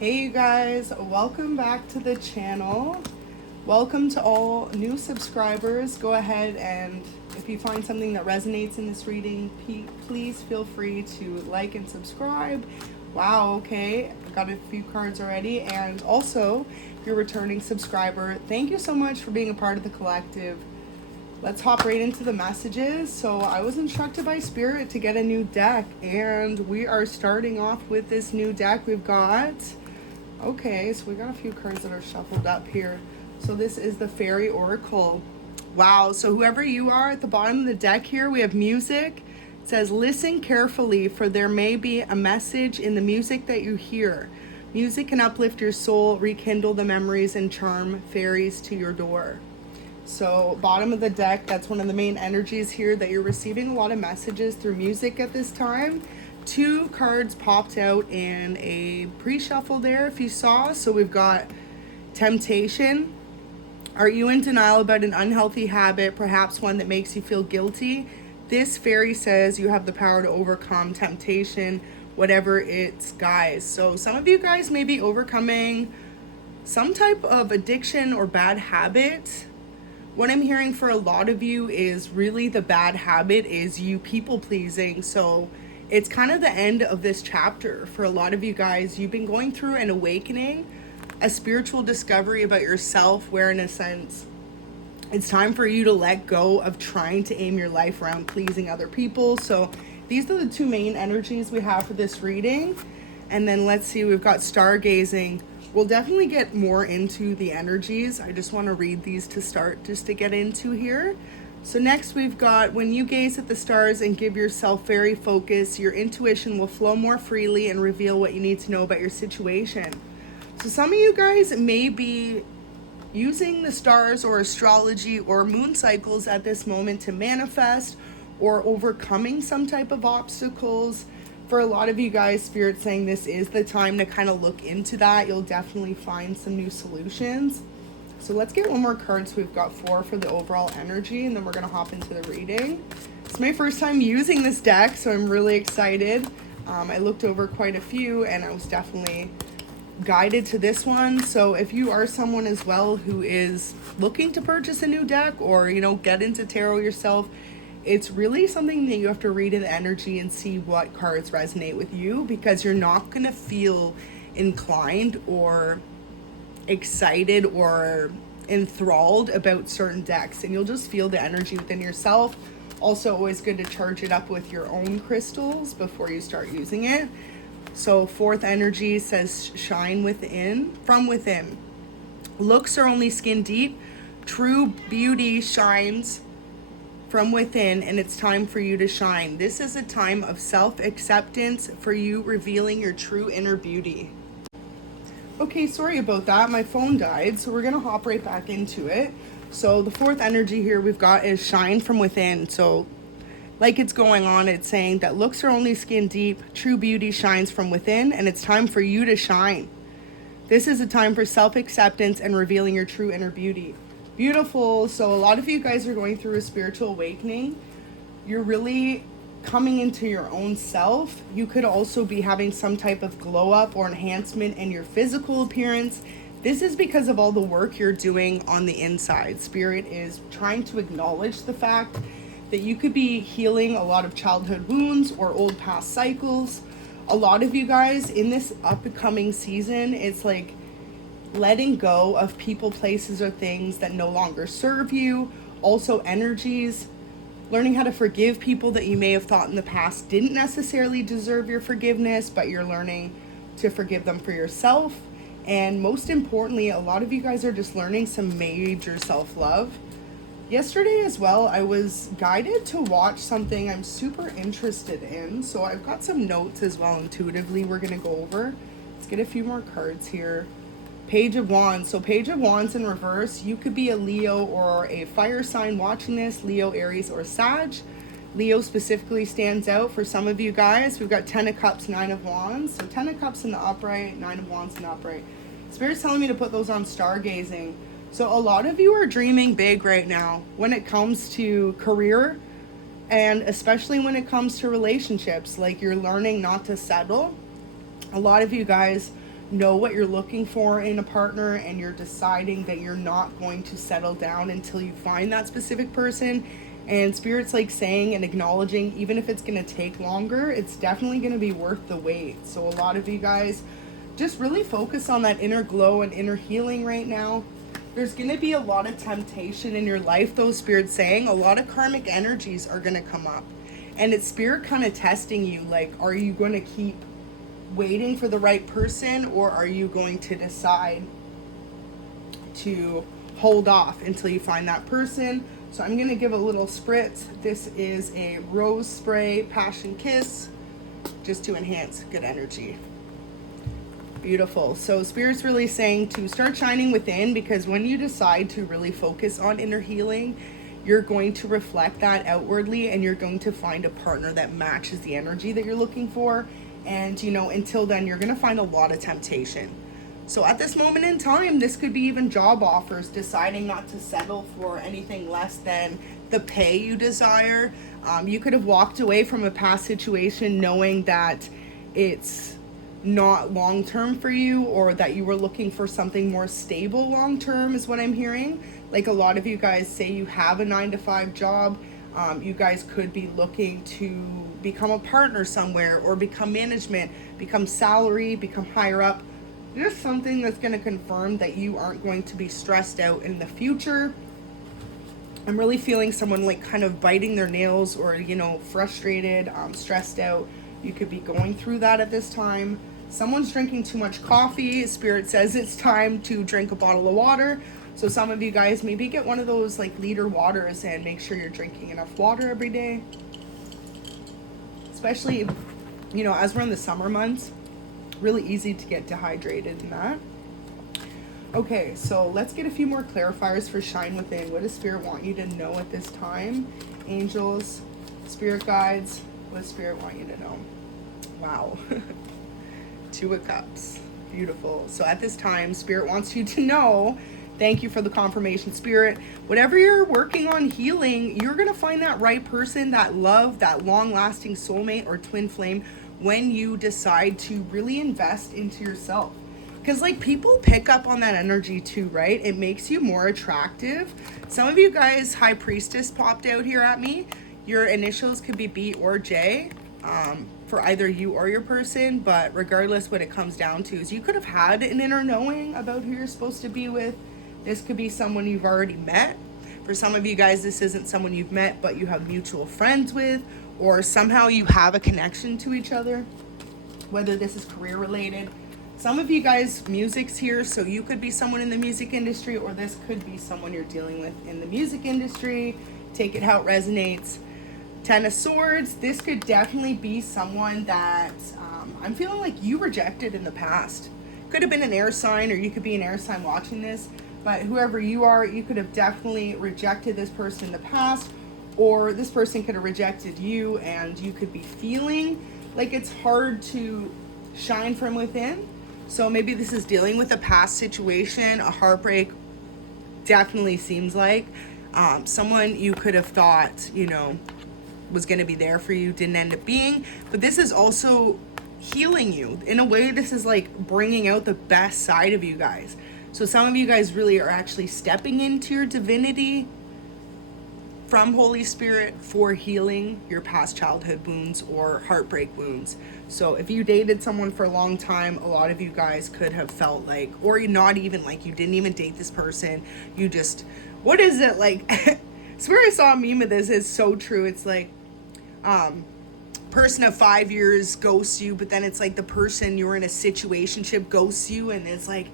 Hey you guys, welcome back to the channel. Welcome to all new subscribers. Go ahead and if you find something that resonates in this reading, please feel free to like and subscribe. Wow, okay, I got a few cards already. And also, if you're a returning subscriber, thank you so much for being a part of the collective. Let's hop right into the messages. So I was instructed by Spirit to get a new deck, and we are starting off with this new deck. We've got, okay, so we got a few cards that are shuffled up here. So this is the Fairy Oracle. Wow, so whoever you are, at the bottom of the deck here, we have music. It says, listen carefully, for there may be a message in the music that you hear. Music can uplift your soul, rekindle the memories, and charm fairies to your door. So bottom of the deck, that's one of the main energies here, that you're receiving a lot of messages through music at this time. Two cards popped out in a pre-shuffle there, if you saw. So we've got Temptation. Are you in denial about an unhealthy habit, perhaps one that makes you feel guilty? This fairy says you have the power to overcome temptation, whatever it's, guys. So some of you guys may be overcoming some type of addiction or bad habit. What I'm hearing for a lot of you is really the bad habit is you people pleasing. So it's kind of the end of this chapter for a lot of you guys. You've been going through an awakening, a spiritual discovery about yourself, where in a sense it's time for you to let go of trying to aim your life around pleasing other people. So these are the two main energies we have for this reading. And then let's see, we've got stargazing. We'll definitely get more into the energies. I just want to read these to start, just to get into here. So next we've got, when you gaze at the stars and give yourself fairy focus, your intuition will flow more freely and reveal what you need to know about your situation. So some of you guys may be using the stars or astrology or moon cycles at this moment to manifest or overcoming some type of obstacles. For a lot of you guys, Spirit's saying this is the time to kind of look into that. You'll definitely find some new solutions. So let's get one more card. So we've got 4 for the overall energy, and then we're going to hop into the reading. It's my first time using this deck, so I'm really excited. I looked over quite a few, and I was definitely guided to this one. So if you are someone as well who is looking to purchase a new deck or, you know, get into tarot yourself, it's really something that you have to read in the energy and see what cards resonate with you, because you're not going to feel inclined or excited or enthralled about certain decks, and you'll just feel the energy within yourself. Also, always good to charge it up with your own crystals before you start using it. So 4th energy says shine within, from within. Looks are only skin deep. True beauty shines from within, and it's time for you to shine. This is a time of self-acceptance for you, revealing your true inner beauty. Okay, sorry about that. My phone died, so we're going to hop right back into it. So the 4th energy here we've got is shine from within. So like it's going on, it's saying that looks are only skin deep, true beauty shines from within, and it's time for you to shine. This is a time for self-acceptance and revealing your true inner beauty. Beautiful. So a lot of you guys are going through a spiritual awakening. You're really coming into your own self. You could also be having some type of glow up or enhancement in your physical appearance. This is because of all the work you're doing on the inside. Spirit is trying to acknowledge the fact that you could be healing a lot of childhood wounds or old past cycles. A lot of you guys in this upcoming season, it's like letting go of people, places, or things that no longer serve you. Also energies, learning how to forgive people that you may have thought in the past didn't necessarily deserve your forgiveness, but you're learning to forgive them for yourself. And most importantly, a lot of you guys are just learning some major self-love. Yesterday as well, I was guided to watch something I'm super interested in. So I've got some notes as well intuitively we're going to go over. Let's get a few more cards here. Page of Wands. So Page of Wands in reverse, you could be a Leo or a fire sign watching this, Leo, Aries, or Sag. Leo specifically stands out for some of you guys. We've got 10 of Cups, 9 of Wands. So 10 of Cups in the upright, 9 of Wands in the upright. Spirit's telling me to put those on stargazing. So a lot of you are dreaming big right now when it comes to career, and especially when it comes to relationships. Like, you're learning not to settle. A lot of you guys know what you're looking for in a partner, and you're deciding that you're not going to settle down until you find that specific person. And Spirit's like saying and acknowledging, even if it's going to take longer, it's definitely going to be worth the wait. So a lot of you guys just really focus on that inner glow and inner healing right now. There's going to be a lot of temptation in your life, though. Spirit's saying a lot of karmic energies are going to come up, and it's Spirit kind of testing you, like, are you going to keep waiting for the right person, or are you going to decide to hold off until you find that person? So I'm going to give a little spritz. This is a rose spray passion kiss, just to enhance good energy. Beautiful. So Spirit's really saying to start shining within, because when you decide to really focus on inner healing, you're going to reflect that outwardly, and you're going to find a partner that matches the energy that you're looking for. And, you know, until then, you're going to find a lot of temptation. So at this moment in time, this could be even job offers, deciding not to settle for anything less than the pay you desire. You could have walked away from a past situation knowing that it's not long-term for you, or that you were looking for something more stable long-term, is what I'm hearing. Like, a lot of you guys say you have a 9-to-5 job. You guys could be looking to become a partner somewhere, or become management, become salary, become higher up. Just something that's going to confirm that you aren't going to be stressed out in the future. I'm really feeling someone like kind of biting their nails, or, you know, frustrated, stressed out. You could be going through that at this time. Someone's drinking too much coffee. Spirit says it's time to drink a bottle of water. So some of you guys maybe get one of those like liter waters, and make sure you're drinking enough water every day. Especially, you know, as we're in the summer months, really easy to get dehydrated in that. Okay, so let's get a few more clarifiers for Shine Within. What does Spirit want you to know at this time? Angels, Spirit guides, what does Spirit want you to know? Wow. 2 of Cups. Beautiful. So at this time, Spirit wants you to know, thank you for the confirmation, Spirit. Whatever you're working on healing, you're going to find that right person, that love, that long-lasting soulmate or twin flame, when you decide to really invest into yourself. Because, like, people pick up on that energy too, right? It makes you more attractive. Some of you guys, High Priestess popped out here at me. Your initials could be B or J for either you or your person. But regardless, what it comes down to is you could have had an inner knowing about who you're supposed to be with. This could be someone you've already met. For some of you guys, this isn't someone you've met, but you have mutual friends with, or somehow you have a connection to each other, whether this is career related. Some of you guys, music's here, so you could be someone in the music industry, or this could be someone you're dealing with in the music industry. Take it how it resonates. 10 of Swords, this could definitely be someone that I'm feeling like you rejected in the past. Could have been an air sign, or you could be an air sign watching this, but whoever you are, you could have definitely rejected this person in the past, or this person could have rejected you, and you could be feeling like it's hard to shine from within. So maybe this is dealing with a past situation, a heartbreak. Definitely seems like someone you could have thought, you know, was going to be there for you, didn't end up being. But this is also healing you. In a way, this is like bringing out the best side of you guys. So some of you guys really are actually stepping into your divinity from Holy Spirit for healing your past childhood wounds or heartbreak wounds. So if you dated someone for a long time, a lot of you guys could have felt like, or not even like, you didn't even date this person. You just, what is it like? I swear I saw a meme of this. It's so true. It's like, person of 5 years ghosts you, but then it's like the person you were in a situationship ghosts you, and it's like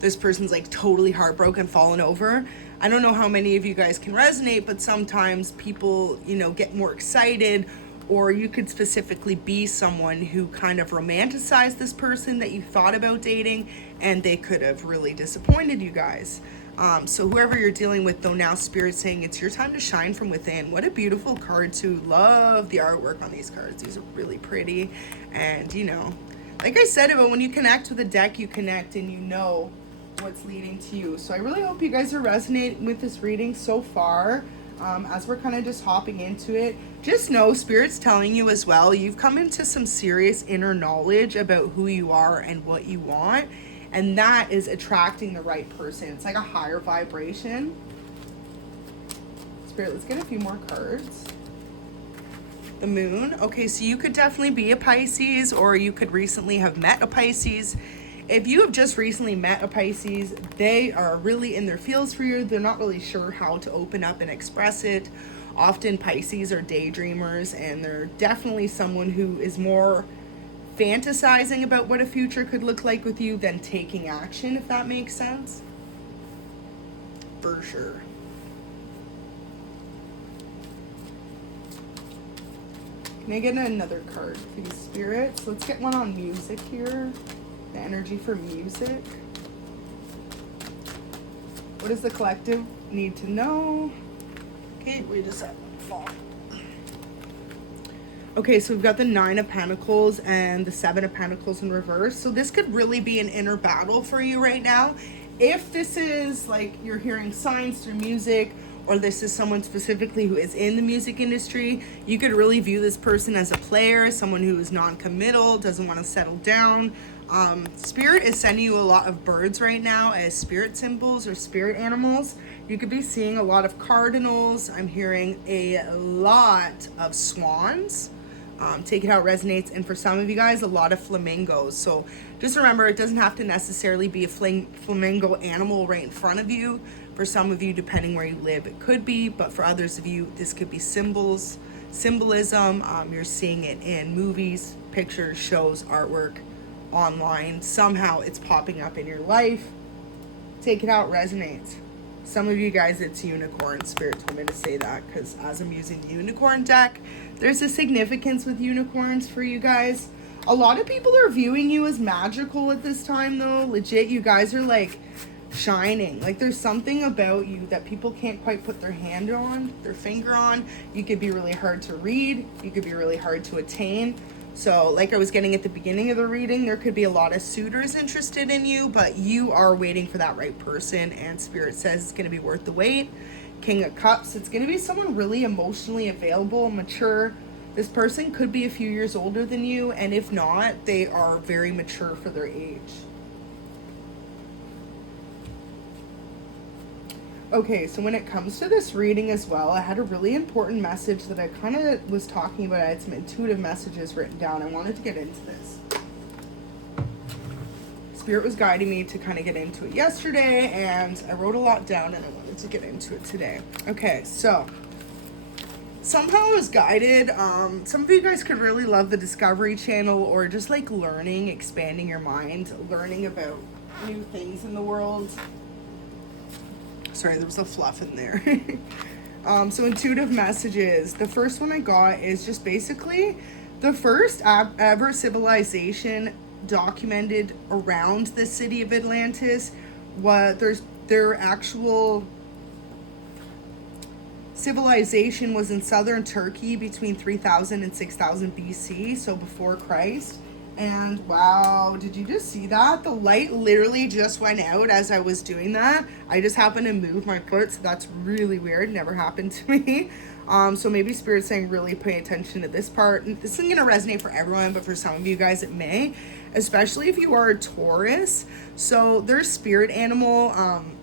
this person's like totally heartbroken, fallen over. I don't know how many of you guys can resonate, but sometimes people, you know, get more excited, or you could specifically be someone who kind of romanticized this person that you thought about dating, and they could have really disappointed you guys. So whoever you're dealing with, though, now Spirit's saying it's your time to shine from within. What a beautiful card too. Love the artwork on these cards. These are really pretty. And, you know, like I said, about when you connect with a deck, you connect and you know what's leading to you. So I really hope you guys are resonating with this reading so far. as we're kind of just hopping into it, just know Spirit's telling you as well, you've come into some serious inner knowledge about who you are and what you want, and that is attracting the right person. It's like a higher vibration. Spirit, let's get a few more cards. The moon. Okay, so you could definitely be a Pisces, or you could recently have met a Pisces. If you have just recently met a Pisces, they are really in their feels for you. They're not really sure how to open up and express it. Often Pisces are daydreamers, and they're definitely someone who is more fantasizing about what a future could look like with you than taking action, if that makes sense. For sure. Can I get another card, please, spirits? Let's get one on music here. The energy for music. What does the collective need to know? Okay, wait a second. Okay, so we've got the 9 of Pentacles and the 7 of Pentacles in reverse. So this could really be an inner battle for you right now. If this is like you're hearing signs through music, or this is someone specifically who is in the music industry, you could really view this person as a player, someone who is non-committal, doesn't want to settle down. Spirit is sending you a lot of birds right now as spirit symbols or spirit animals. You could be seeing a lot of cardinals. I'm hearing a lot of swans. Take it how it resonates. And for some of you guys, a lot of flamingos. So just remember, it doesn't have to necessarily be a flamingo animal right in front of you. For some of you, depending where you live, it could be. But for others of you, this could be symbolism. You're seeing it in movies, pictures, shows, artwork, online. Somehow it's popping up in your life. Take it how it resonates. Some of you guys, it's unicorn. Spirit told me to say that because as I'm using the unicorn deck, there's a significance with unicorns for you guys. A lot of people are viewing you as magical at this time, though. Legit, you guys are like shining. Like there's something about you that people can't quite put their finger on. You could be really hard to read. You could be really hard to attain. So like I was getting at the beginning of the reading, there could be a lot of suitors interested in you, but you are waiting for that right person, and Spirit says it's going to be worth the wait. King of Cups, it's going to be someone really emotionally available, mature. This person could be a few years older than you, and if not, they are very mature for their age. Okay, so when it comes to this reading as well, I had a really important message that I kind of was talking about. I had some intuitive messages written down. I wanted to get into this. Spirit was guiding me to kind of get into it yesterday, and I wrote a lot down, and I wanted to get into it today. Okay, so somehow I was guided. Some of you guys could really love the Discovery Channel, or just like learning, expanding your mind, learning about new things in the world. Sorry, there was a fluff in there. So intuitive messages. The first one I got is just basically the first ever civilization documented around the city of Atlantis. Their actual civilization was in southern Turkey between 3000 and 6000 BC, so before Christ. And wow, did you just see that? The light literally just went out as I was doing that. I just happened to move my foot, so that's really weird. Never happened to me. So maybe Spirit's saying really pay attention to this part. And this isn't going to resonate for everyone, but for some of you guys it may, especially if you are a Taurus. So their spirit animal,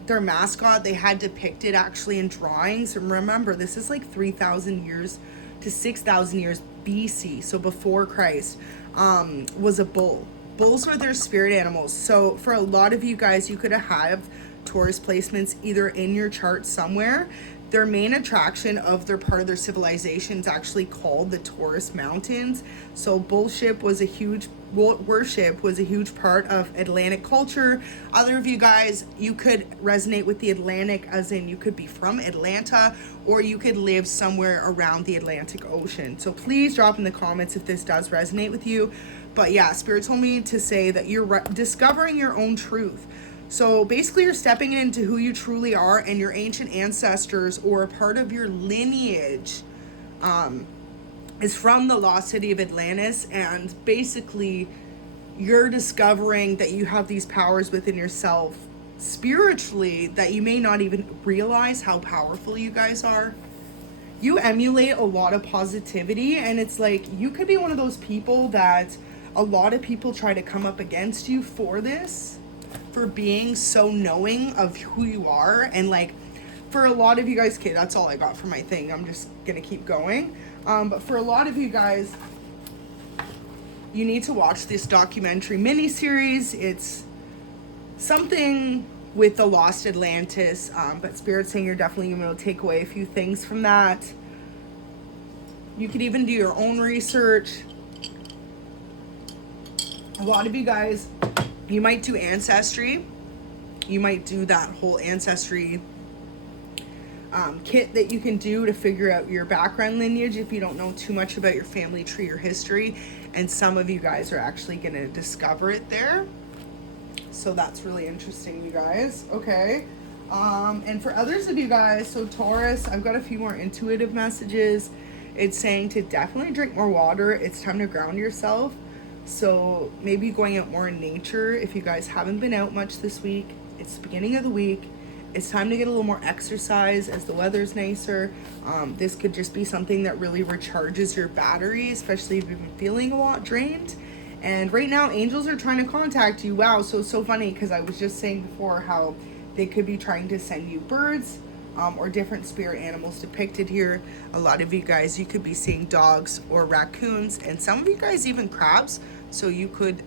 their mascot, they had depicted actually in drawings. And remember, this is like 3,000 years to 6,000 years BC, so before Christ, was a bull. Bulls were their spirit animals. So for a lot of you guys, you could have Taurus placements either in your chart somewhere. Their main attraction of their part of their civilization is actually called the Taurus Mountains. So worship was a huge part of Atlantic culture. Other of you guys, you could resonate with the Atlantic, as in you could be from Atlanta, or you could live somewhere around the Atlantic Ocean. So please drop in the comments if this does resonate with you. But yeah, Spirit told me to say that you're discovering your own truth. So basically you're stepping into who you truly are, and your ancient ancestors or a part of your lineage is from the lost city of Atlantis. And basically you're discovering that you have these powers within yourself spiritually that you may not even realize how powerful you guys are. you emulate a lot of positivity, and it's like you could be one of those people that a lot of people try to come up against you for this, for being so knowing of who you are. And like for a lot of you guys, okay, that's all I got for my thing. I'm just gonna keep going. But for a lot of you guys, you need to watch this documentary miniseries. It's something with the lost Atlantis, but Spirit's saying you're definitely going to take away a few things from that. You could even do your own research. A lot of you guys, you might do ancestry. You might do that whole ancestry kit that you can do to figure out your background lineage if you don't know too much about your family tree or history. And some of you guys are actually going to discover it there. So that's really interesting, you guys. Okay. And for others of you guys, so Taurus, I've got a few more intuitive messages. It's saying to definitely drink more water. It's time to ground yourself. So maybe going out more in nature. If you guys haven't been out much this week, it's the beginning of the week. It's time to get a little more exercise as the weather's nicer. This could just be something that really recharges your battery, especially if you've been feeling a lot drained. And right now, angels are trying to contact you. Wow, so funny, because I was just saying before how they could be trying to send you birds or different spirit animals depicted here. A lot of you guys, you could be seeing dogs or raccoons, and some of you guys even crabs. So you could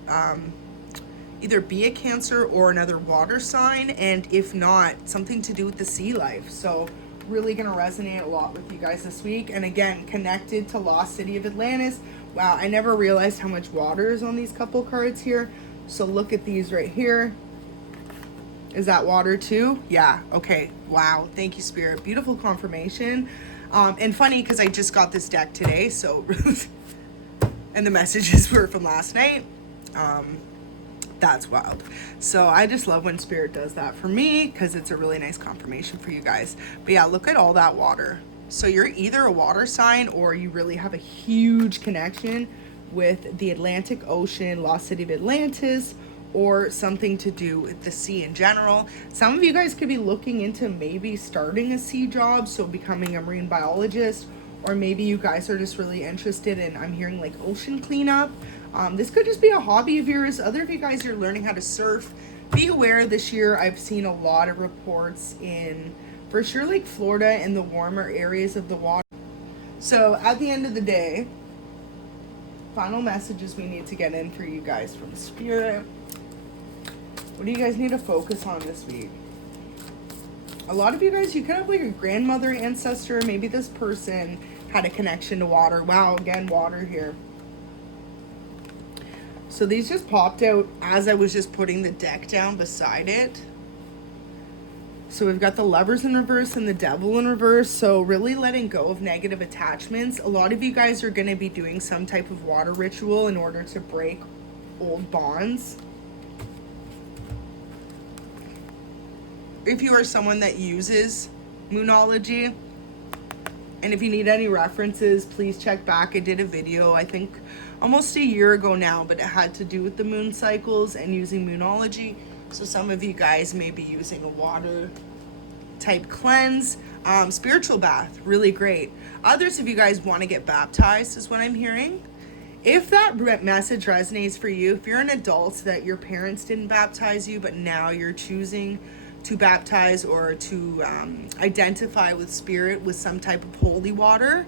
either be a Cancer or another water sign, and if not, something to do with the sea life. So really going to resonate a lot with you guys this week. And again, connected to Lost City of Atlantis. Wow, I never realized how much water is on these couple cards here. So look at these right here. Is that water too? Yeah, okay. Wow, thank you, Spirit. Beautiful confirmation. And funny, because I just got this deck today, so and the messages were from last night. That's wild. So I just love when Spirit does that for me, because it's a really nice confirmation for you guys. But yeah, look at all that water. So you're either a water sign or you really have a huge connection with the Atlantic Ocean, Lost City of Atlantis, or something to do with the sea in general. Some of you guys could be looking into maybe starting a sea job, so becoming a marine biologist, or maybe you guys are just really interested in, I'm hearing like ocean cleanup. This could just be a hobby of yours. Other of you guys, you're learning how to surf. Be aware this year, I've seen a lot of reports in, for sure, like Florida and the warmer areas of the water. So at the end of the day, final messages we need to get in for you guys from Spirit. What do you guys need to focus on this week? A lot of you guys, you could have like a grandmother ancestor. Maybe this person had a connection to water. Wow, again, water here. So these just popped out as I was just putting the deck down beside it. So we've got the Lovers in reverse and the Devil in reverse. So really letting go of negative attachments. A lot of you guys are going to be doing some type of water ritual in order to break old bonds. If you are someone that uses Moonology, and if you need any references, please check back. I did a video, I think almost a year ago now, but it had to do with the moon cycles and using Moonology. So some of you guys may be using a water type cleanse. Spiritual bath, really great. Others of you guys want to get baptized is what I'm hearing. If that message resonates for you, if you're an adult that your parents didn't baptize you, but now you're choosing to baptize or to identify with Spirit with some type of holy water,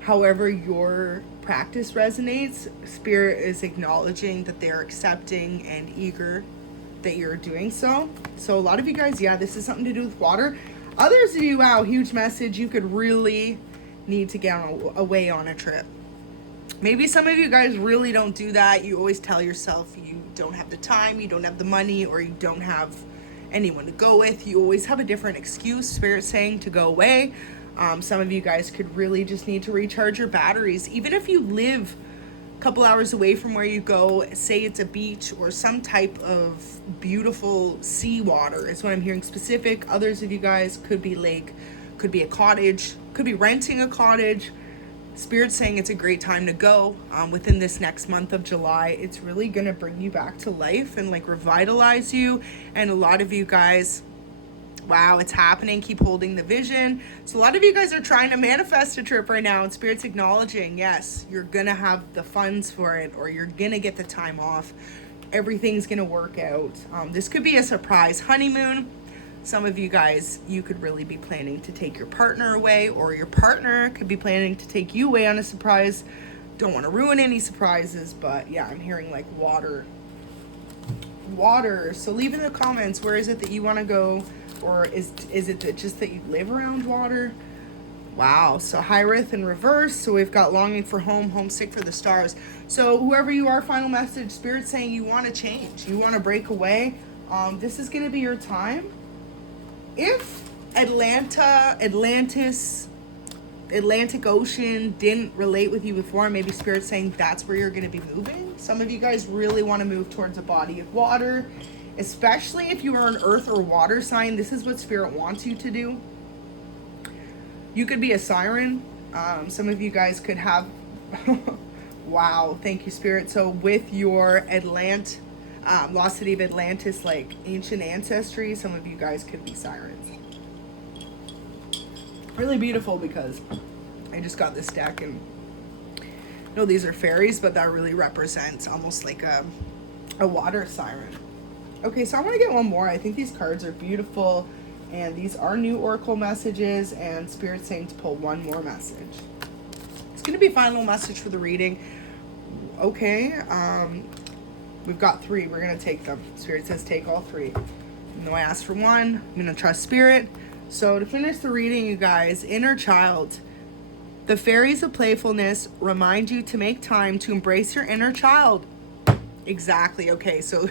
however your practice resonates, Spirit is acknowledging that they're accepting and eager that you're doing so. So a lot of you guys, yeah, this is something to do with water. Others of you, wow, huge message, you could really need to get away on a trip. Maybe some of you guys really don't do that. You always tell yourself you don't have the time, you don't have the money, or you don't have anyone to go with. You always have a different excuse, Spirit saying, to go away. Some of you guys could really just need to recharge your batteries. Even if you live a couple hours away from where you go, say it's a beach or some type of beautiful sea water is what I'm hearing specific. Others of you guys could be lake, could be a cottage, could be renting a cottage. Spirit's saying it's a great time to go within this next month of July. It's really going to bring you back to life and like revitalize you. And a lot of you guys, Wow, it's happening. Keep holding the vision. So a lot of you guys are trying to manifest a trip right now, and Spirit's acknowledging, yes, you're going to have the funds for it, or you're going to get the time off. Everything's going to work out. This could be a surprise honeymoon. Some of you guys, you could really be planning to take your partner away, or your partner could be planning to take you away on a surprise. Don't want to ruin any surprises, but yeah, I'm hearing like water. So leave in the comments, where is it that you want to go? Or is it that just that you live around water? Wow, so High-Rith in reverse. So we've got longing for home, homesick for the stars. So whoever you are, final message, Spirit saying you want to change. You want to break away. This is going to be your time. If Atlantic Ocean didn't relate with you before, maybe Spirit's saying that's where you're going to be moving. Some of you guys really want to move towards a body of water, especially if you are an earth or water sign. This is what Spirit wants you to do. You could be a siren. Some of you guys could have, wow, thank you, Spirit. So with your lost city of Atlantis, like ancient ancestry, some of you guys could be sirens. Really beautiful, because I just got this deck, and no, these are fairies, but that really represents almost like a water siren. Okay, so I want to get one more. I think these cards are beautiful, and these are new oracle messages, and Spirit's saying to pull one more message. It's going to be final message for the reading. Okay, we've got 3. We're going to take them. Spirit says take all 3. Even though I asked for 1, I'm going to trust Spirit. So to finish the reading, you guys, inner child. The fairies of playfulness remind you to make time to embrace your inner child. Exactly. Okay, so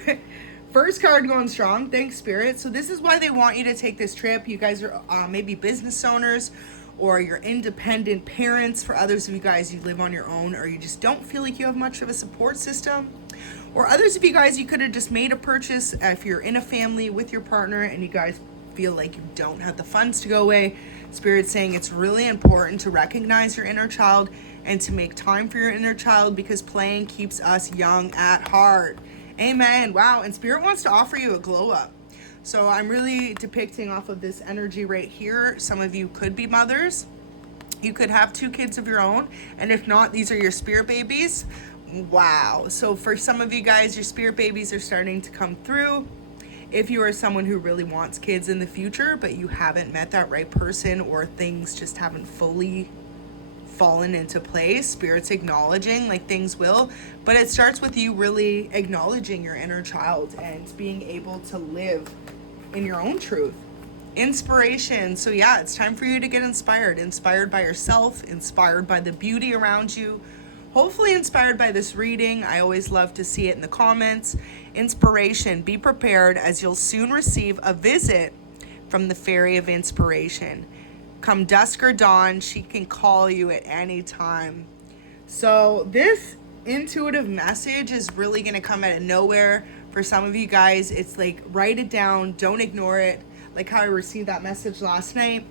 first card going strong. Thanks, Spirit. So this is why they want you to take this trip. You guys are maybe business owners, or you're independent parents. For others of you guys, you live on your own, or you just don't feel like you have much of a support system. Or others of you guys, you could have just made a purchase if you're in a family with your partner and you guys feel like you don't have the funds to go away. Spirit's saying it's really important to recognize your inner child and to make time for your inner child, because playing keeps us young at heart. Amen. Wow. And Spirit wants to offer you a glow up. So I'm really depicting off of this energy right here. Some of you could be mothers. You could have 2 kids of your own. And if not, these are your spirit babies. Wow. So for some of you guys, your spirit babies are starting to come through. If you are someone who really wants kids in the future, but you haven't met that right person, or things just haven't fully fallen into place, Spirit's acknowledging like things will, but it starts with you really acknowledging your inner child and being able to live in your own truth. Inspiration. So yeah, it's time for you to get inspired by yourself, inspired by the beauty around you. Hopefully inspired by this reading. I always love to see it in the comments. Inspiration. Be prepared, as you'll soon receive a visit from the Fairy of Inspiration. Come dusk or dawn, she can call you at any time. So this intuitive message is really going to come out of nowhere. For some of you guys, it's like, write it down. Don't ignore it. Like how I received that message last night.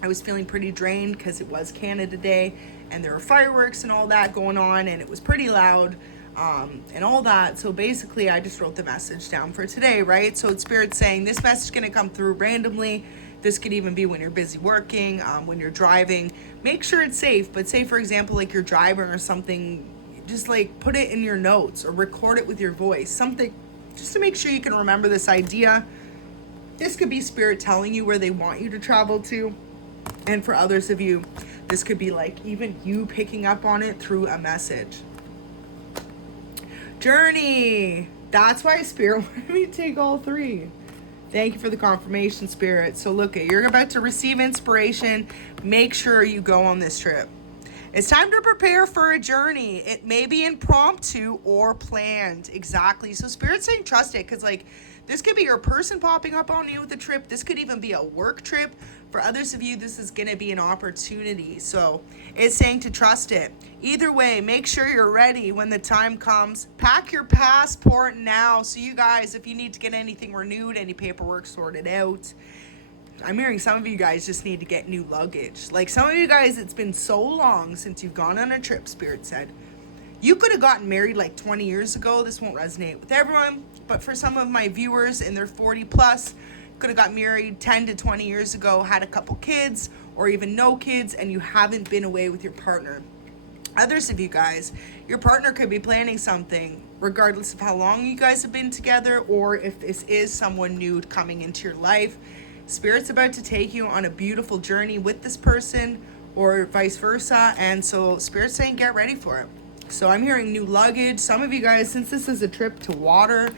I was feeling pretty drained because it was Canada Day, and there were fireworks and all that going on, and it was pretty loud and all that. So basically I just wrote the message down for today, right? So it's Spirit saying this message is going to come through randomly. This could even be when you're busy working, when you're driving. Make sure it's safe, but say for example like you're driving or something, just like put it in your notes or record it with your voice, something just to make sure you can remember this idea. This could be Spirit telling you where they want you to travel to. And for others of you, this could be like even you picking up on it through a message. Journey. That's why Spirit wanted me to take all 3. Thank you for the confirmation, Spirit. So look, you're about to receive inspiration. Make sure you go on this trip. It's time to prepare for a journey. It may be impromptu or planned. Exactly. So Spirit's saying trust it, because like this could be your person popping up on you with a trip. This could even be a work trip. For others of you, this is going to be an opportunity. So it's saying to trust it. Either way, make sure you're ready when the time comes. Pack your passport now. So you guys, if you need to get anything renewed, any paperwork sorted out, I'm hearing some of you guys just need to get new luggage. Like some of you guys, it's been so long since you've gone on a trip, Spirit said. You could have gotten married like 20 years ago. This won't resonate with everyone, but for some of my viewers in their 40 plus, could have got married 10 to 20 years ago, had a couple kids, or even no kids, and you haven't been away with your partner. Others of you guys, your partner could be planning something, regardless of how long you guys have been together, or if this is someone new coming into your life. Spirit's about to take you on a beautiful journey with this person, or vice versa, and so Spirit's saying get ready for it. So I'm hearing new luggage. Some of you guys, since this is a trip to water,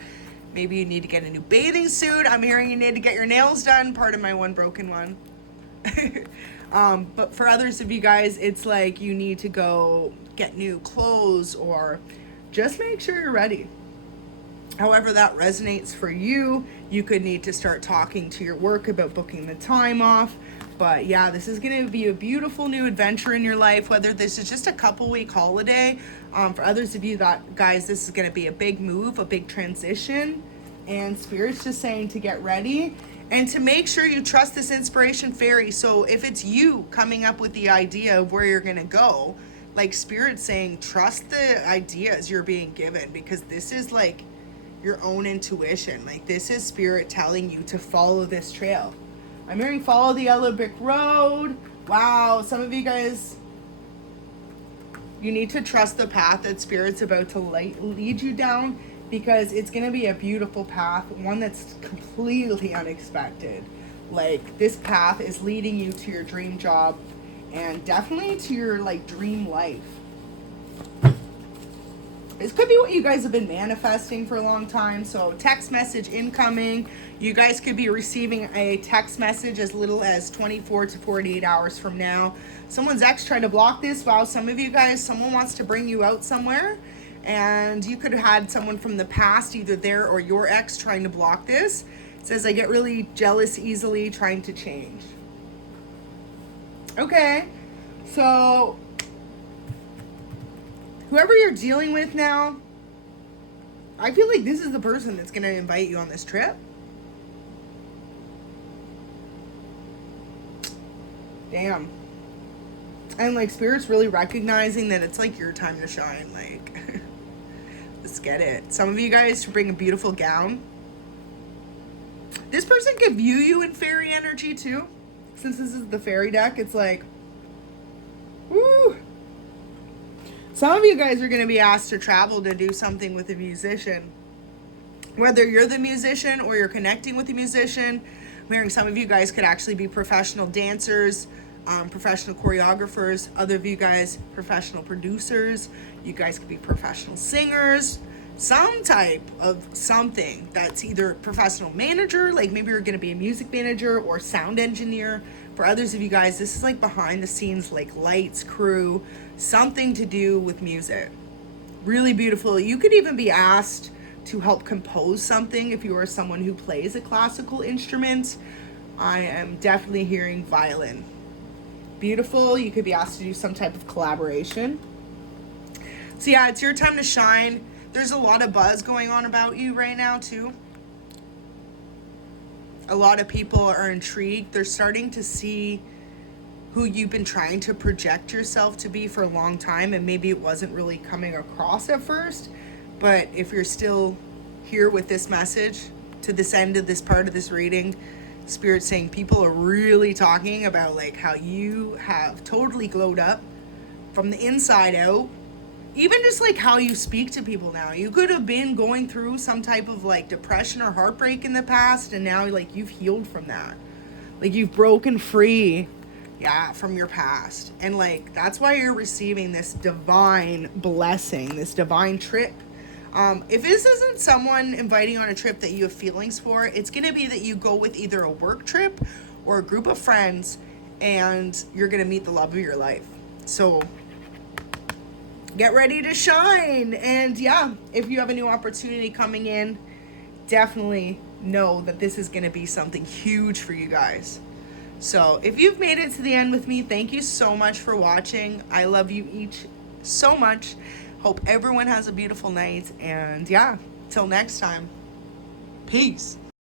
maybe you need to get a new bathing suit. I'm hearing you need to get your nails done. Pardon my one broken one. But for others of you guys, it's like you need to go get new clothes, or just make sure you're ready. However that resonates for you, you could need to start talking to your work about booking the time off. But yeah, this is going to be a beautiful new adventure in your life, whether this is just a couple-week holiday. For others of you guys, this is going to be a big move, a big transition. And Spirit's just saying to get ready and to make sure you trust this inspiration fairy. So if it's you coming up with the idea of where you're going to go, like Spirit's saying, trust the ideas you're being given, because this is like your own intuition. Like this is Spirit telling you to follow this trail. I'm hearing follow the yellow brick road. Wow, some of you guys, you need to trust the path that Spirit's about to lead you down, because it's going to be a beautiful path, one that's completely unexpected. Like this path is leading you to your dream job, and definitely to your like dream life. This could be what you guys have been manifesting for a long time. So text message incoming. You guys could be receiving a text message as little as 24 to 48 hours from now. Someone's ex tried to block this. Wow, some of you guys, someone wants to bring you out somewhere. And you could have had someone from the past, either there or your ex, trying to block this. It says, I get really jealous easily, trying to change. Okay, so whoever you're dealing with now, I feel like this is the person that's going to invite you on this trip. Damn. And like Spirit's really recognizing that it's like your time to shine. Like, let's get it. Some of you guys should bring a beautiful gown. This person could view you in fairy energy too. Since this is the fairy deck, it's like, woo. Some of you guys are going to be asked to travel to do something with a musician. Whether you're the musician or you're connecting with a musician, I'm hearing some of you guys could actually be professional dancers, professional choreographers. Other of you guys, professional producers. You guys could be professional singers. Some type of something that's either professional manager, like maybe you're going to be a music manager or sound engineer. For others of you guys, this is like behind the scenes, like lights, crew, something to do with music. Really beautiful. You could even be asked to help compose something if you are someone who plays a classical instrument. I am definitely hearing violin. Beautiful. You could be asked to do some type of collaboration. So yeah, it's your time to shine. There's a lot of buzz going on about you right now too. A lot of people are intrigued. They're starting to see who you've been trying to project yourself to be for a long time, and maybe it wasn't really coming across at first. But if you're still here with this message to this end of this part of this reading, Spirit's saying people are really talking about like how you have totally glowed up from the inside out. Even just like how you speak to people now. You could have been going through some type of like depression or heartbreak in the past, and now like you've healed from that. Like you've broken free, yeah, from your past. And like that's why you're receiving this divine blessing, this divine trip. If this isn't someone inviting you on a trip that you have feelings for, it's going to be that you go with either a work trip or a group of friends, and you're going to meet the love of your life. So get ready to shine. And yeah, if you have a new opportunity coming in, definitely know that this is going to be something huge for you guys. So if you've made it to the end with me, thank you so much for watching. I love you each so much. Hope everyone has a beautiful night. And yeah, till next time, peace.